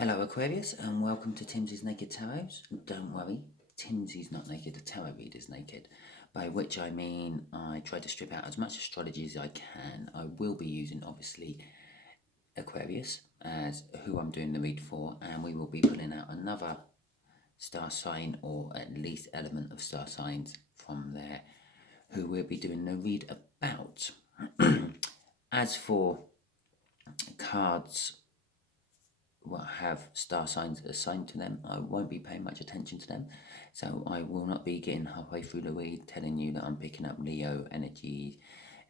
Hello Aquarius and welcome to Timsy's Naked Tarot. Don't worry, Timsy's not naked, the tarot reader's naked. By which I mean I try to strip out as much astrology as I can. I will be using obviously Aquarius as who I'm doing the read for, and we will be pulling out another star sign or at least element of star signs from there who we'll be doing the read about. As for cards what have star signs assigned to them, I won't be paying much attention to them, so I will not be getting halfway through the read telling you that I'm picking up Leo energy,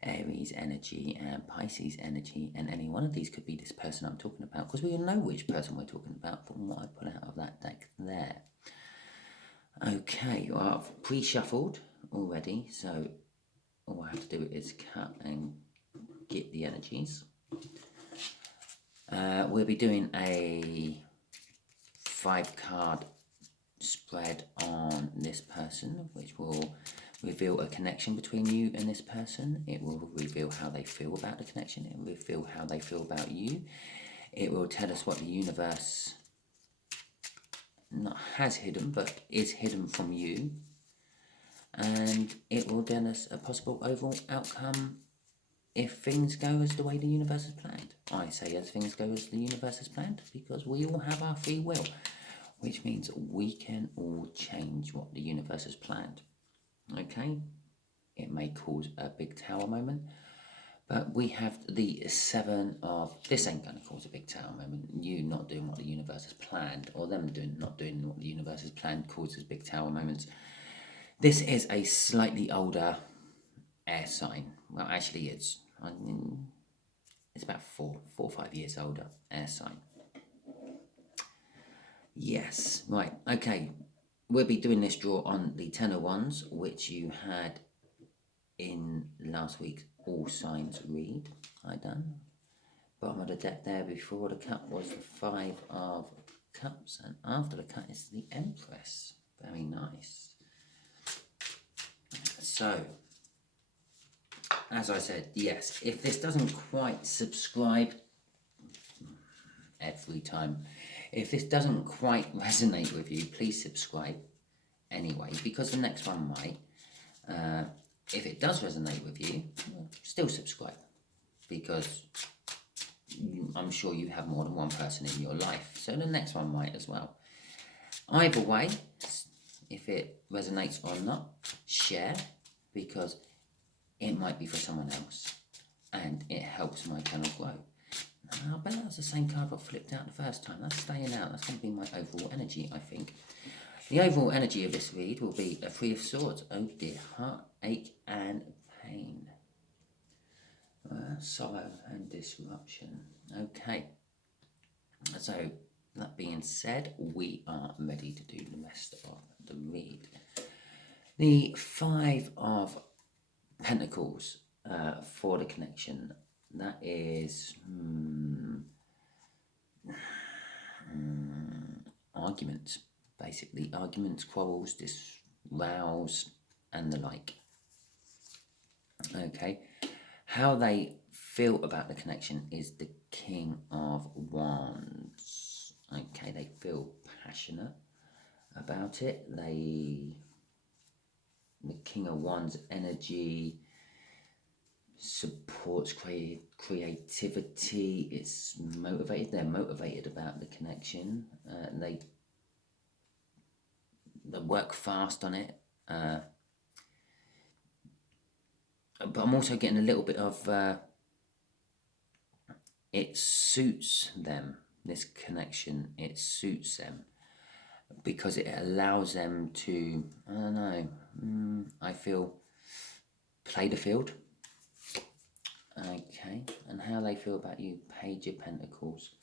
Aries energy and Pisces energy, and any one of these could be this person I'm talking about, because we all know which person we're talking about from what I pull out of that deck there. Okay, well, I've pre-shuffled already, so all I have to do is cut and get the energies. We'll be doing a 5-card spread on this person, which will reveal a connection between you and this person. It will reveal how they feel about the connection. It will reveal how they feel about you. It will tell us what the universe not has hidden, but is hidden from you. And it will tell us a possible overall outcome if things go as the way the universe has planned. I say as things go as the universe has planned because we all have our free will, which means we can all change what the universe has planned. Okay? It may cause a big tower moment, but we have the 7 of... This ain't going to cause a big tower moment. You not doing what the universe has planned, or them not doing what the universe has planned causes big tower moments. This is a slightly older air sign. Well, actually it's about 4 or 5 years older air sign. Yes, right, okay. We'll be doing this draw on the 10 of Wands, which you had in last week's All Signs read. I done. Bottom of the deck there before the cut was the 5 of Cups, and after the cut is the Empress. Very nice. So, as I said, yes, if this doesn't quite subscribe every time, if this doesn't quite resonate with you, please subscribe anyway, because the next one might. If it does resonate with you, still subscribe, because I'm sure you have more than one person in your life, so the next one might as well. Either way, if it resonates or not, share, because it might be for someone else, and it helps my channel grow. I bet that's the same card I flipped out the first time. That's staying out. That's going to be my overall energy, I think. The overall energy of this read will be a 3 of Swords. Oh dear, heartache and pain. Sorrow and disruption. Okay. So, that being said, we are ready to do the rest of the read. The 5 of Pentacles for the connection. That is arguments, basically. Arguments, quarrels, rows, and the like. Okay. How they feel about the connection is the King of Wands. Okay, they feel passionate about it. The King of Wands energy supports creativity. It's motivated. They're motivated about the connection. They work fast on it. But I'm also getting a little bit of it suits them, this connection. It suits them because it allows them to, I don't know, I feel, play the field. Okay, and how they feel about you, Page of Pentacles.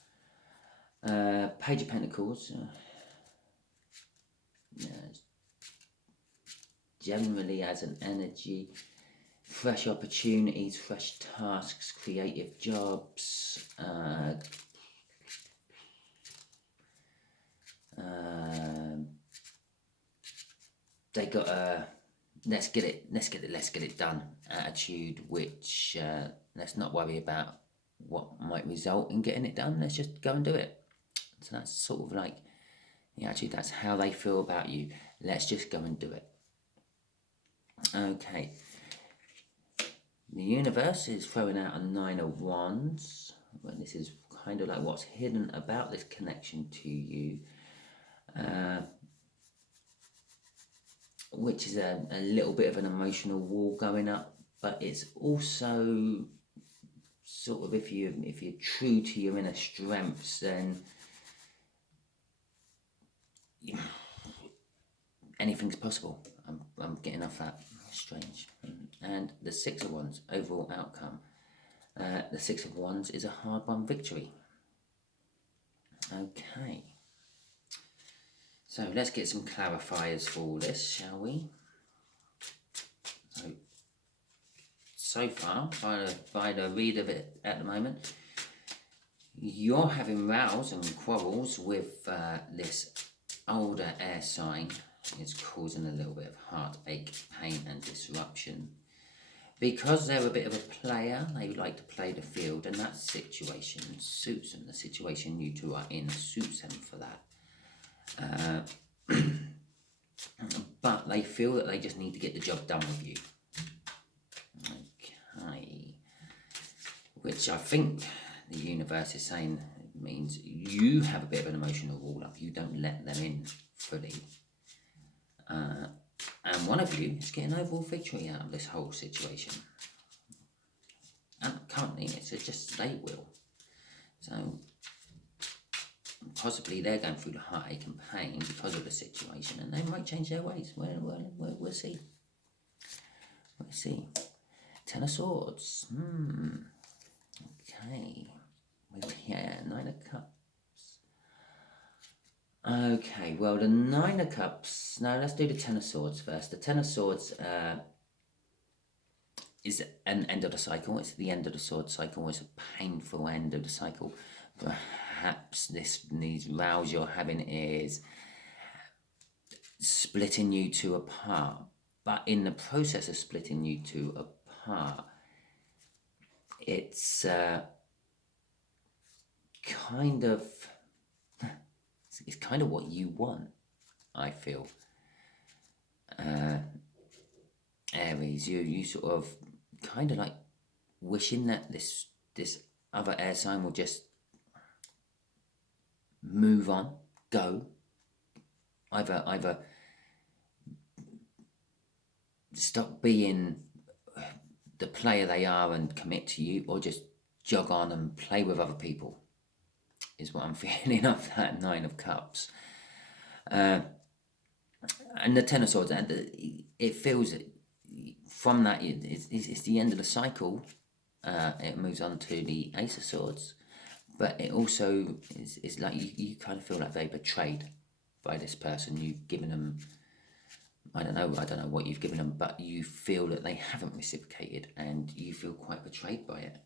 Page of Pentacles, generally as an energy, fresh opportunities, fresh tasks, creative jobs, they got a let's get it done attitude, which let's not worry about what might result in getting it done. Let's just go and do it. So that's sort of like, yeah, actually that's how they feel about you. Let's just go and do it. Okay. The universe is throwing out a 9 of Wands. Well, this is kind of like what's hidden about this connection to you. Which is a little bit of an emotional wall going up, but it's also sort of, if you're true to your inner strengths, then anything's possible. I'm getting off that. Strange. And the 6 of Wands, overall outcome. The 6 of Wands is a hard-won victory. Okay. So let's get some clarifiers for all this, shall we? So far, by the read of it at the moment, you're having rows and quarrels with this older air sign. It's causing a little bit of heartache, pain and disruption. Because they're a bit of a player, they like to play the field, and that situation suits them. The situation you two are in suits them for that. But they feel that they just need to get the job done with you. Okay. Which I think the universe is saying means you have a bit of an emotional wall up. You don't let them in fully. And one of you is getting overall victory out of this whole situation. And currently it's just they will. So possibly they're going through the heartache and pain because of the situation, and they might change their ways. We'll see. We'll see. 10 of Swords. Okay. Yeah, 9 of Cups. Okay, well, the 9 of Cups... No, let's do the 10 of Swords first. The 10 of Swords is an end of the cycle. It's the end of the sword cycle. It's a painful end of the cycle. Perhaps these rows you're having is splitting you two apart. But in the process of splitting you two apart, it's kind of what you want, I feel. Aries, you sort of kind of like wishing that this other air sign will just move on, go. Either stop being the player they are and commit to you, or just jog on and play with other people, is what I'm feeling of that 9 of Cups. And the 10 of Swords, and it feels from that it's the end of the cycle. It moves on to the Ace of Swords, but it also is like you kind of feel like they're betrayed by this person. You've given them, I don't know what you've given them, but you feel that they haven't reciprocated, and you feel quite betrayed by it.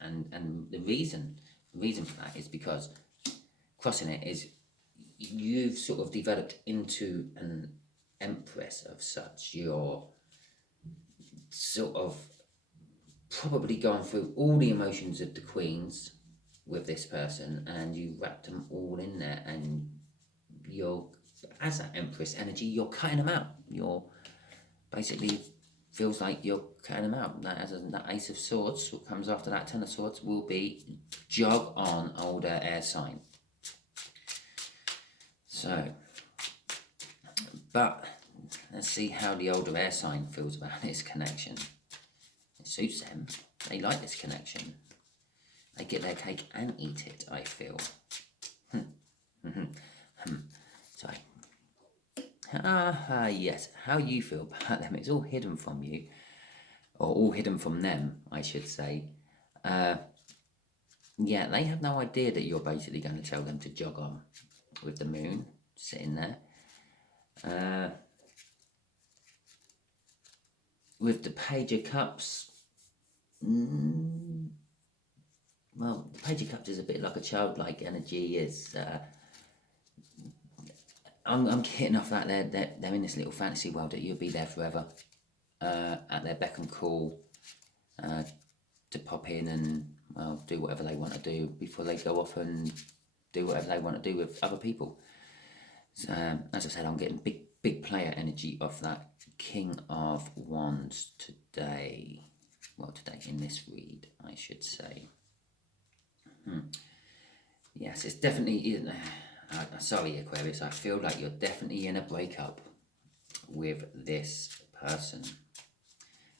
And the reason for that is because crossing it is you've sort of developed into an empress of such. You're sort of probably gone through all the emotions of the queens with this person, and you wrapped them all in there, and you're, as that empress energy, you're cutting them out. You're basically feels like you're cutting them out. That Ace of Swords, what comes after that 10 of Swords, will be jog on, older air sign. So, but let's see how the older air sign feels about this connection. It suits them. They like this connection. They get their cake and eat it, I feel. Sorry. Yes, how you feel about them, it's all hidden from you, or all hidden from them, I should say. Yeah, they have no idea that you're basically going to tell them to jog on with the moon sitting there. With the Page of Cups, well, the Page of Cups is a bit like a childlike energy. I'm getting off that they're in this little fantasy world that you'll be there forever, at their beck and call, to pop in and, well, do whatever they want to do before they go off and do whatever they want to do with other people. As I said, I'm getting big player energy of that King of Wands today. Well, today in this read, I should say. Yes, it's definitely... sorry, Aquarius, I feel like you're definitely in a breakup with this person,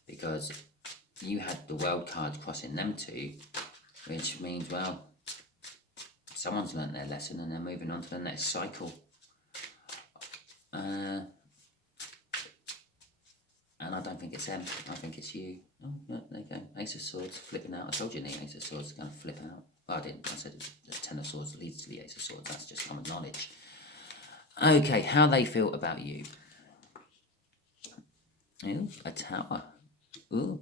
because you had the World card crossing them two, which means, well, someone's learnt their lesson and they're moving on to the next cycle. And I don't think it's them. I think it's you. Oh, no, there you go. Ace of Swords flipping out. I told you the Ace of Swords is going to flip out. Well, I didn't. I said the Ten of Swords leads to the Ace of Swords. That's just common knowledge. Okay, how they feel about you. Ooh, a Tower. Ooh,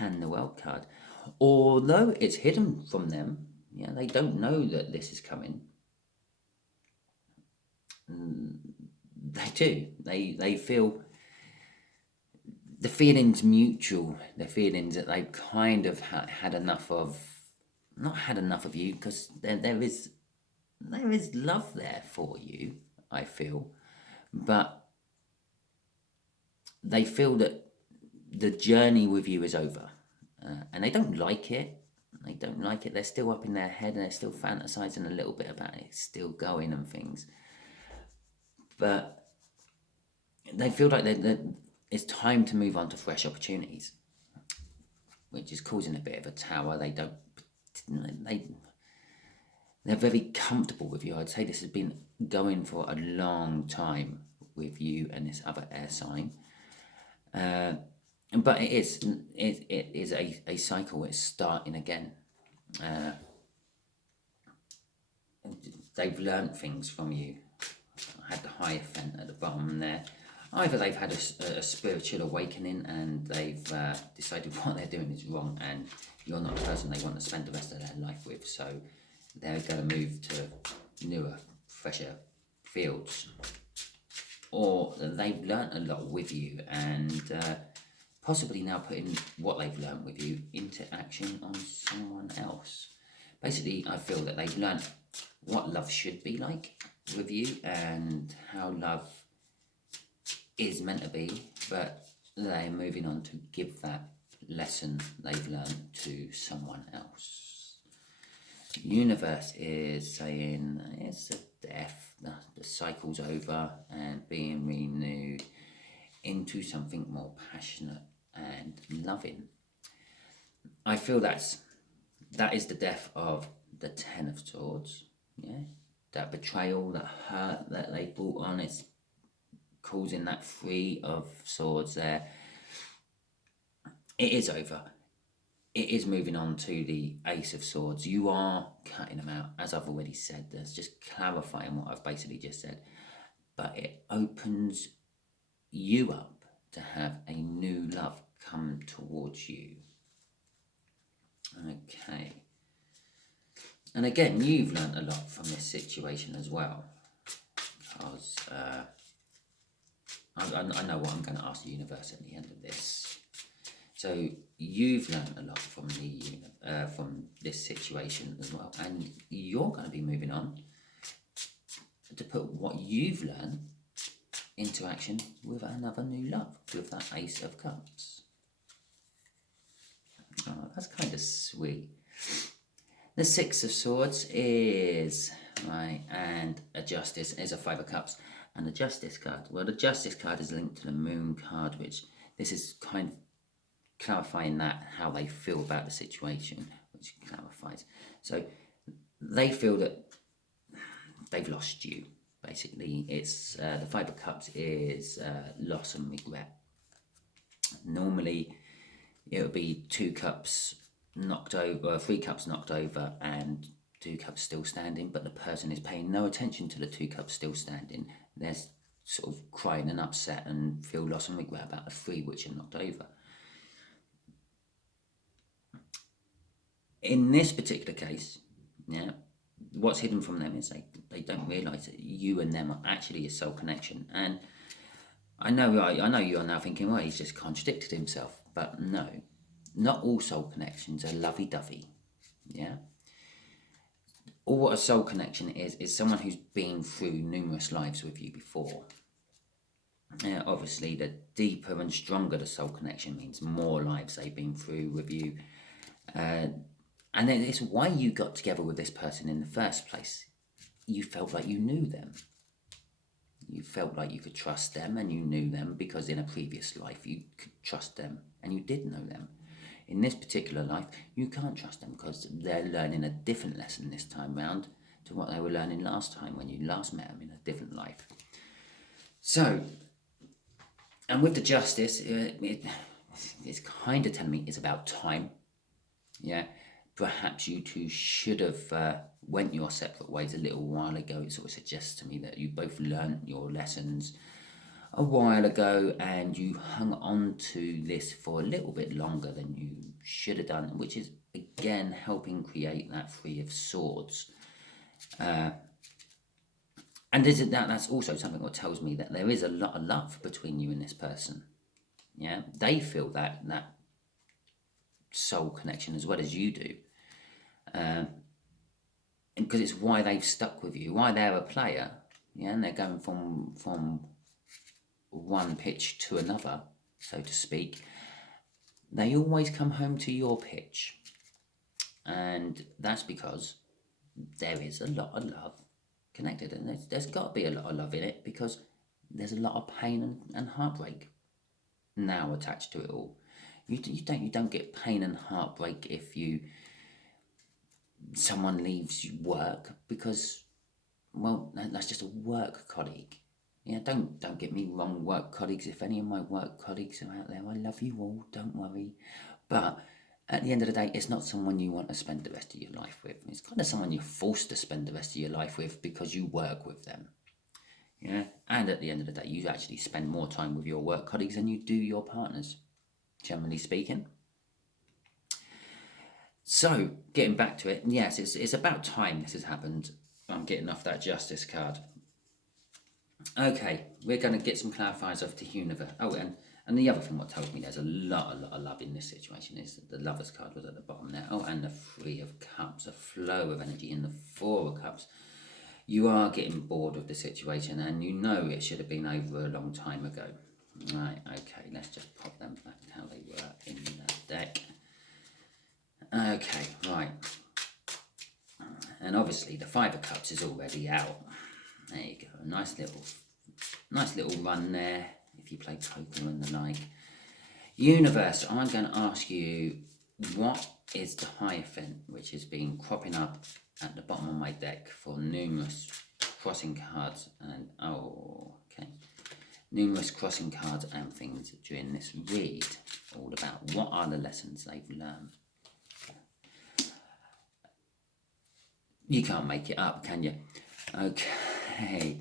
and the World card. Although it's hidden from them, yeah, they don't know that this is coming. They do. They feel... The feeling's mutual. The feelings that they've kind of had enough of... Not had enough of you, because there is love there for you, I feel. But they feel that the journey with you is over. And they don't like it. They don't like it. They're still up in their head and they're still fantasizing a little bit about it. Still going and things. But they feel like it's time to move on to fresh opportunities, which is causing a bit of a tower. They're very comfortable with you. I'd say this has been going for a long time with you and this other air sign. But it is a cycle. It's starting again. They've learnt things from you. I had the Hierophant at the bottom there. Either they've had a spiritual awakening and they've decided what they're doing is wrong and you're not the person they want to spend the rest of their life with, so they're going to move to newer, fresher fields. Or they've learnt a lot with you and possibly now putting what they've learnt with you into action on someone else. Basically, I feel that they've learnt what love should be like with you and how love is meant to be, but they're moving on to give that lesson they've learned to someone else. The universe is saying it's a death, the cycle's over and being renewed into something more passionate and loving. I feel that is the death of the Ten of Swords, yeah? That betrayal, that hurt that they brought on, it's causing that Three of Swords there. It is over. It is moving on to the Ace of Swords. You are cutting them out, as I've already said. That's just clarifying what I've basically just said. But it opens you up to have a new love come towards you. Okay. And again, you've learnt a lot from this situation as well. Because I know what I'm going to ask the universe at the end of this. So you've learned a lot from from this situation as well, and you're going to be moving on to put what you've learned into action with another new love, with that Ace of Cups. Oh, that's kind of sweet. The Six of Swords is right, and a Justice is a Five of Cups. And the Justice card, well, the Justice card is linked to the Moon card, which this is kind of clarifying that, how they feel about the situation, which clarifies. So they feel that they've lost you, basically. It's the Five of Cups is loss and regret. Normally, it would be 2 cups knocked over, 3 cups knocked over, and 2 cups still standing, but the person is paying no attention to the 2 cups still standing. They're sort of crying and upset and feel loss and regret about the 3 which are knocked over. In this particular case, yeah, what's hidden from them is they don't realise that you and them are actually a soul connection. And I know you are now thinking, well, he's just contradicted himself. But no, not all soul connections are lovey-dovey, yeah? or what a soul connection is someone who's been through numerous lives with you before. Obviously, the deeper and stronger the soul connection means more lives they've been through with you. And then it's why you got together with this person in the first place. You felt like you knew them. You felt like you could trust them, and you knew them because in a previous life you could trust them and you did know them. In this particular life, you can't trust them because they're learning a different lesson this time round to what they were learning last time when you last met them in a different life. So, and with the justice, it's kind of telling me it's about time. Yeah, perhaps you two should have went your separate ways a little while ago. It sort of suggests to me that you both learnt your lessons a while ago and you hung on to this for a little bit longer than you should have done, which is again helping create that Three of Swords. And that's also something that tells me that there is a lot of love between you and this person. Yeah, they feel that soul connection as well as you do, because it's why they've stuck with you, why they're a player. Yeah, and they're going from one pitch to another, so to speak. They always come home to your pitch, and that's because there is a lot of love connected, and there's got to be a lot of love in it because there's a lot of pain and heartbreak now attached to it all. You don't get pain and heartbreak if someone leaves work because, well, that's just a work colleague. Yeah, don't get me wrong, work colleagues. If any of my work colleagues are out there, I love you all. Don't worry, but at the end of the day, it's not someone you want to spend the rest of your life with. It's kind of someone you're forced to spend the rest of your life with because you work with them. Yeah, and at the end of the day, you actually spend more time with your work colleagues than you do your partners, generally speaking. So, getting back to it, yes, it's about time this has happened. I'm getting off that justice card. Okay, we're going to get some clarifiers off the universe. Oh, and the other thing what tells me there's a lot of love in this situation is that the Lovers card was at the bottom there. Oh, and the Three of Cups, a flow of energy in the Four of Cups. You are getting bored of the situation and you know it should have been over a long time ago. Right, okay, let's just pop them back how they were in the deck. Okay, right. And obviously the Five of Cups is already out. There you go, nice little run there if you play poker and the like. Universe, I'm going to ask you, what is the Hierophant which has been cropping up at the bottom of my deck for numerous crossing cards and numerous crossing cards and things during this read, all about what are the lessons they've learned. You can't make it up, can you? Okay,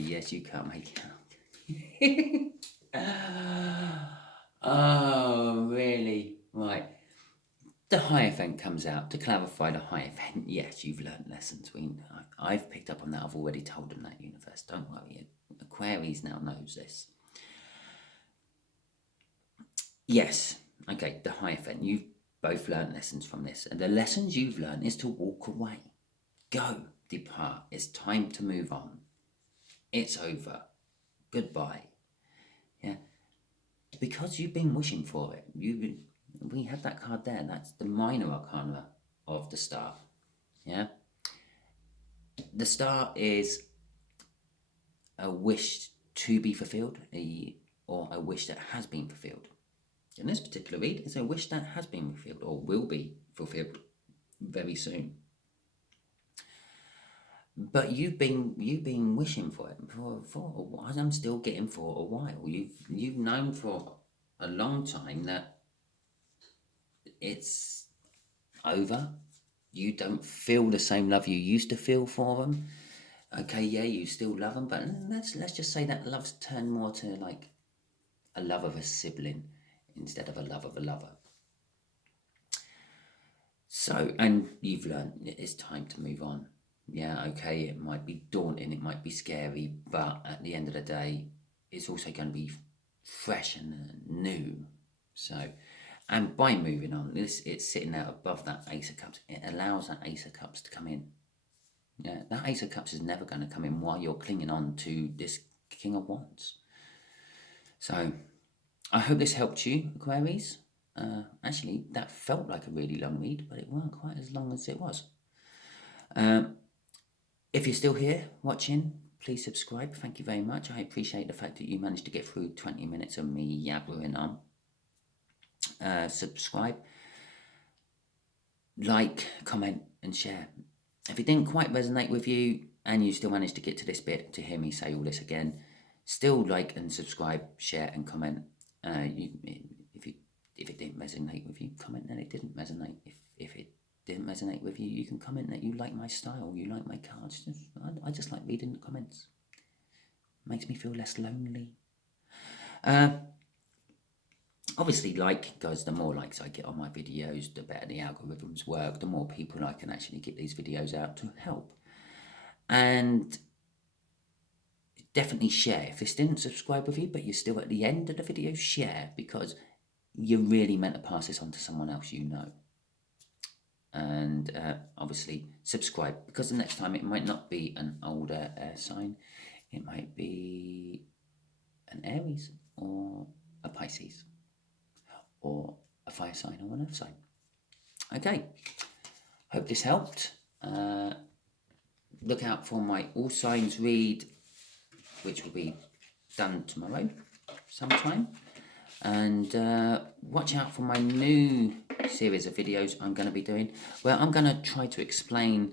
yes, you can't make it up. Oh, really? Right. The Hierophant comes out. To clarify the Hierophant, yes, you've learned lessons. I've picked up on that. I've already told them that, universe. Don't worry. Aquarius now knows this. Yes. Okay, the Hierophant. You've both learned lessons from this. And the lessons you've learned is to walk away. Go. Depart. It's time to move on. It's over. Goodbye. Yeah. Because you've been wishing for it. We have that card there. That's the minor arcana of the Star. Yeah. The Star is a wish to be fulfilled, or a wish that has been fulfilled. In this particular read, it's a wish that has been fulfilled or will be fulfilled very soon. But you've been wishing for it for a while. I'm still getting for a while. You've known for a long time that it's over. You don't feel the same love you used to feel for them. Okay, yeah, you still love them, but let's just say that love's turned more to like a love of a sibling instead of a love of a lover. So, and you've learned it's time to move on. Yeah, okay, it might be daunting, it might be scary, but at the end of the day, it's also going to be fresh and new. So, and by moving on, it's sitting there above that Ace of Cups. It allows that Ace of Cups to come in that Ace of Cups is never going to come in while you're clinging on to this King of Wands. So I hope this helped you, Aquarius. Actually, that felt like a really long read, but it weren't quite as long as it was. If you're still here watching, please subscribe. Thank you very much. I appreciate the fact that you managed to get through 20 minutes of me yabbering on. Subscribe, like, comment, and share. If it didn't quite resonate with you and you still managed to get to this bit to hear me say all this again, still like and subscribe, share, and comment. If it didn't resonate with you, comment that it didn't resonate. If it didn't resonate with you, you can comment that you like my style, you like my cards. I just like reading the comments. Makes me feel less lonely. Obviously, guys, the more likes I get on my videos, the better the algorithms work, the more people I can actually get these videos out to help. And definitely share. If this didn't subscribe with you, but you're still at the end of the video, share, because you're really meant to pass this on to someone else you know. And obviously subscribe, because the next time it might not be an older air sign, it might be an Aries or a Pisces or a fire sign or an earth sign. Okay, hope this helped. Look out for my all signs read, which will be done tomorrow sometime. And watch out for my new series of videos I'm going to be doing, where I'm going to try to explain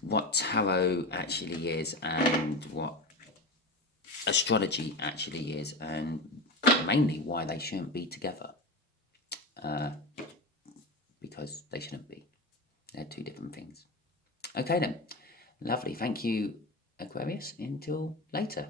what tarot actually is and what astrology actually is, and mainly why they shouldn't be together, because they shouldn't be. They're two different things. Okay then, lovely. Thank you, Aquarius. Until later.